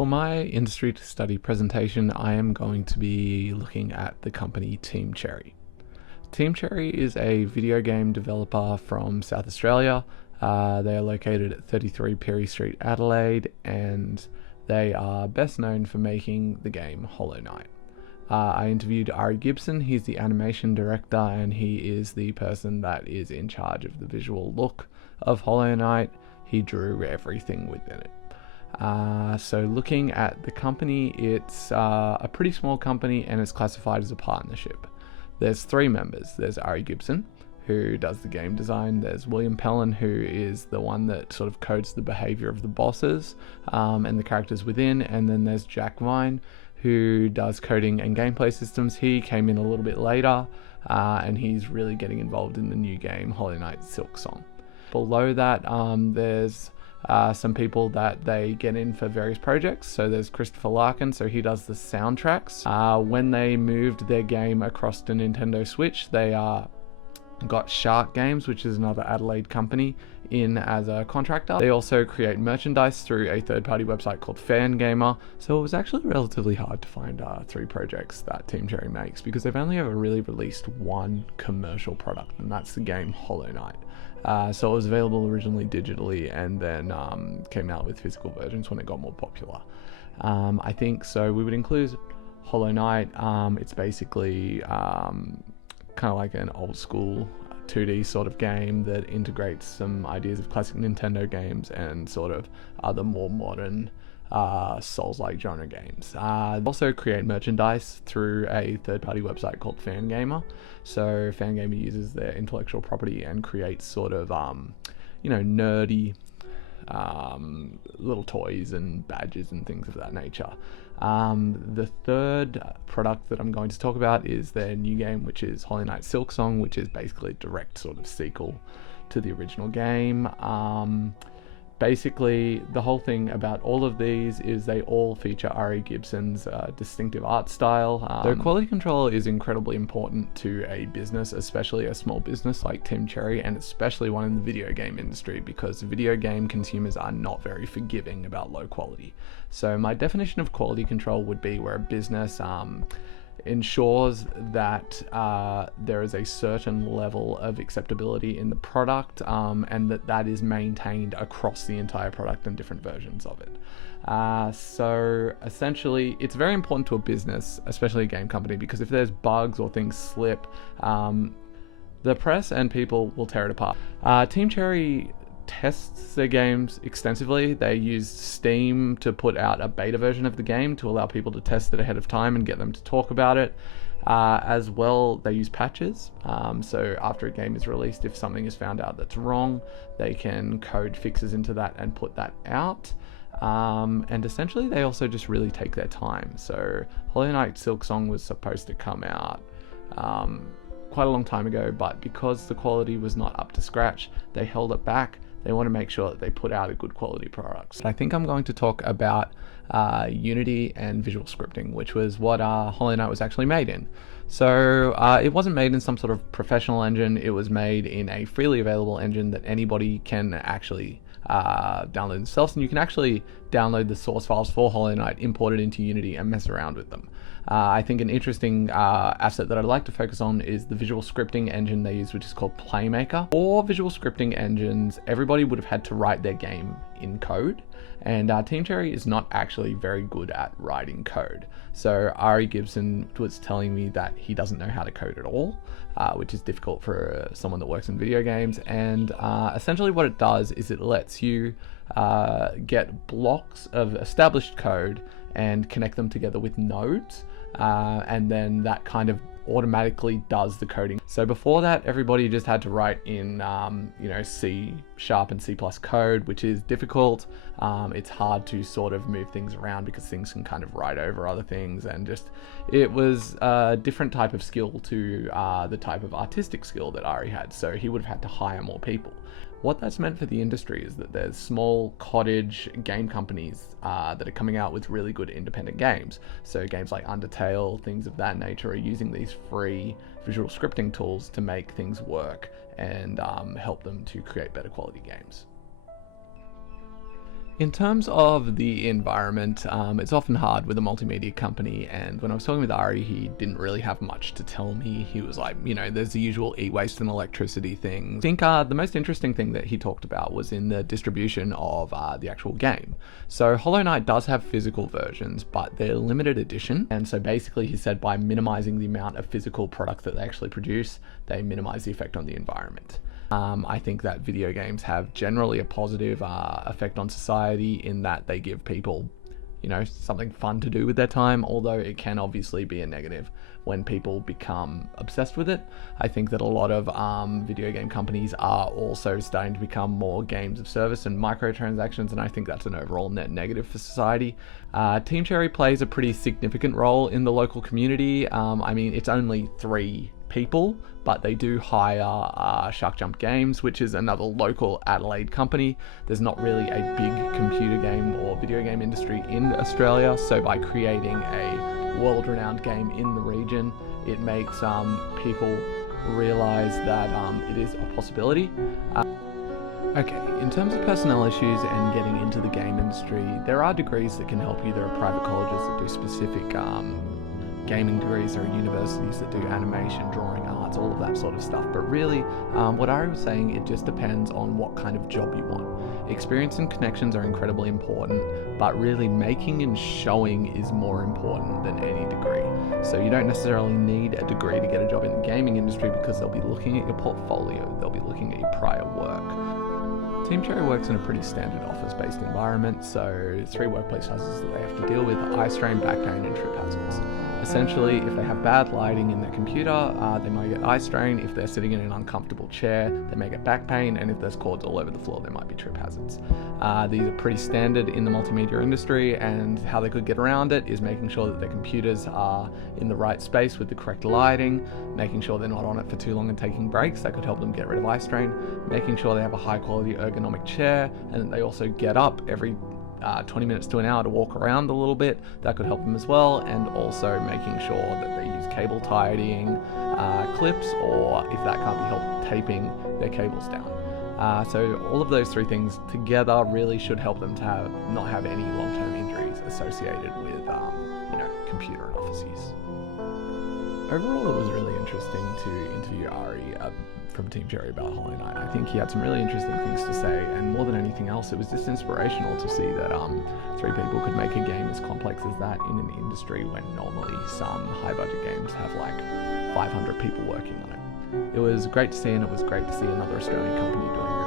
For my industry to study presentation, I am going to be looking at the company Team Cherry. Team Cherry is a video game developer from South Australia. They are located at 33 Pirie Street, Adelaide, and they are best known for making the game Hollow Knight. I interviewed Ari Gibson. He's the animation director, and he is the person that is in charge of the visual look of Hollow Knight. He drew everything within it. So looking at the company, it's a pretty small company and it's classified as a partnership. There's 3 members. There's Ari Gibson, who does the game design. There's William Pellin, who is the one that sort of codes the behavior of the bosses and the characters within. And then there's Jack Vine, who does coding and gameplay systems. He came in a little bit later and he's really getting involved in the new game Hollow Knight Silksong. Below that, there's some people that they get in for various projects. So there's Christopher Larkin, so he does the soundtracks. When they moved their game across to Nintendo Switch, they got Shark Games, which is another Adelaide company, in as a contractor. They also create merchandise through a third-party website called Fangamer. So it was actually relatively hard to find 3 projects that Team Cherry makes, because they've only ever really released one commercial product, and that's the game Hollow Knight. So it was available originally digitally and then came out with physical versions when it got more popular. I think so we would include Hollow Knight. It's basically kind of like an old school 2D sort of game that integrates some ideas of classic Nintendo games and sort of other more modern Souls-like genre games. Also create merchandise through a third-party website called Fangamer. So Fangamer uses their intellectual property and creates sort of, nerdy little toys and badges and things of that nature. The third product that I'm going to talk about is their new game, which is Hollow Knight Silksong, which is basically a direct sort of sequel to the original game. Basically, the whole thing about all of these is they all feature Ari Gibson's distinctive art style. So quality control is incredibly important to a business, especially a small business like Team Cherry, and especially one in the video game industry, because video game consumers are not very forgiving about low quality. So my definition of quality control would be where a business ensures that there is a certain level of acceptability in the product and that is maintained across the entire product and different versions of it. So essentially it's very important to a business, especially a game company, because if there's bugs or things slip, the press and people will tear it apart. Team Cherry tests their games extensively. They use Steam to put out a beta version of the game to allow people to test it ahead of time and get them to talk about it. As well, they use patches. So after a game is released, if something is found out that's wrong, they can code fixes into that and put that out. And essentially they also just really take their time. So Hollow Knight Silksong was supposed to come out quite a long time ago, but because the quality was not up to scratch, they held it back. They want to make sure that they put out a good quality product. So I think I'm going to talk about Unity and visual scripting, which was what Hollow Knight was actually made in. So it wasn't made in some sort of professional engine. It was made in a freely available engine that anybody can actually download themselves, and you can actually download the source files for Hollow Knight, import it into Unity, and mess around with them. I think an interesting asset that I'd like to focus on is the visual scripting engine they use, which is called Playmaker. For visual scripting engines, everybody would have had to write their game in code, and Team Cherry is not actually very good at writing code. So Ari Gibson was telling me that he doesn't know how to code at all, which is difficult for someone that works in video games. And essentially what it does is it lets you get blocks of established code and connect them together with nodes, and then that kind of automatically does the coding. So before that, everybody just had to write in C# and C+ code, which is difficult. It's hard to sort of move things around because things can kind of write over other things, and just it was a different type of skill to the type of artistic skill that Ari had. So he would have had to hire more people. What that's meant for the industry is that there's small cottage game companies that are coming out with really good independent games. So games like Undertale, things of that nature, are using these free visual scripting tools to make things work and help them to create better quality games. In terms of the environment, it's often hard with a multimedia company, and when I was talking with Ari, he didn't really have much to tell me. He was like, there's the usual e-waste and electricity thing. I think the most interesting thing that he talked about was in the distribution of the actual game. So Hollow Knight does have physical versions, but they're limited edition, and so basically he said by minimizing the amount of physical product that they actually produce, they minimize the effect on the environment. I think that video games have generally a positive effect on society in that they give people, something fun to do with their time, although it can obviously be a negative when people become obsessed with it. I think that a lot of video game companies are also starting to become more games of service and microtransactions, and I think that's an overall net negative for society. Team Cherry plays a pretty significant role in the local community. It's only 3 people, but they do hire Shark Jump Games, which is another local Adelaide company. There's not really a big computer game or video game industry in Australia, so by creating a world-renowned game in the region, it makes people realize that it is a possibility. Okay, in terms of personnel issues and getting into the game industry, there are degrees that can help you. There are private colleges that do specific gaming degrees, there are universities that do animation, drawing, arts, all of that sort of stuff. But really, what Ari was saying, it just depends on what kind of job you want. Experience and connections are incredibly important, but really making and showing is more important than any degree. So you don't necessarily need a degree to get a job in the gaming industry, because they'll be looking at your portfolio, they'll be looking at your prior work. Team Cherry works in a pretty standard office-based environment, so 3 workplace hazards that they have to deal with: eye strain, back pain, and trip hazards. Essentially, if they have bad lighting in their computer, they might get eye strain. If they're sitting in an uncomfortable chair, they may get back pain, and if there's cords all over the floor, there might be trip hazards. These are pretty standard in the multimedia industry, and how they could get around it is making sure that their computers are in the right space with the correct lighting, making sure they're not on it for too long and taking breaks. That could help them get rid of eye strain, making sure they have a high quality ergonomic chair, and that they also get up every 20 minutes to an hour to walk around a little bit. That could help them as well, and also making sure that they use cable tidying clips, or if that can't be helped, taping their cables down. So all of those 3 things together really should help them to not have any long-term injuries associated with computer and office use. Overall, it was really interesting to interview Ari from Team Cherry about Hollow Knight. I think he had some really interesting things to say, and more than anything else, it was just inspirational to see that 3 people could make a game as complex as that in an industry when normally some high-budget games have like 500 people working on it. It was great to see, and it was great to see another Australian company doing it.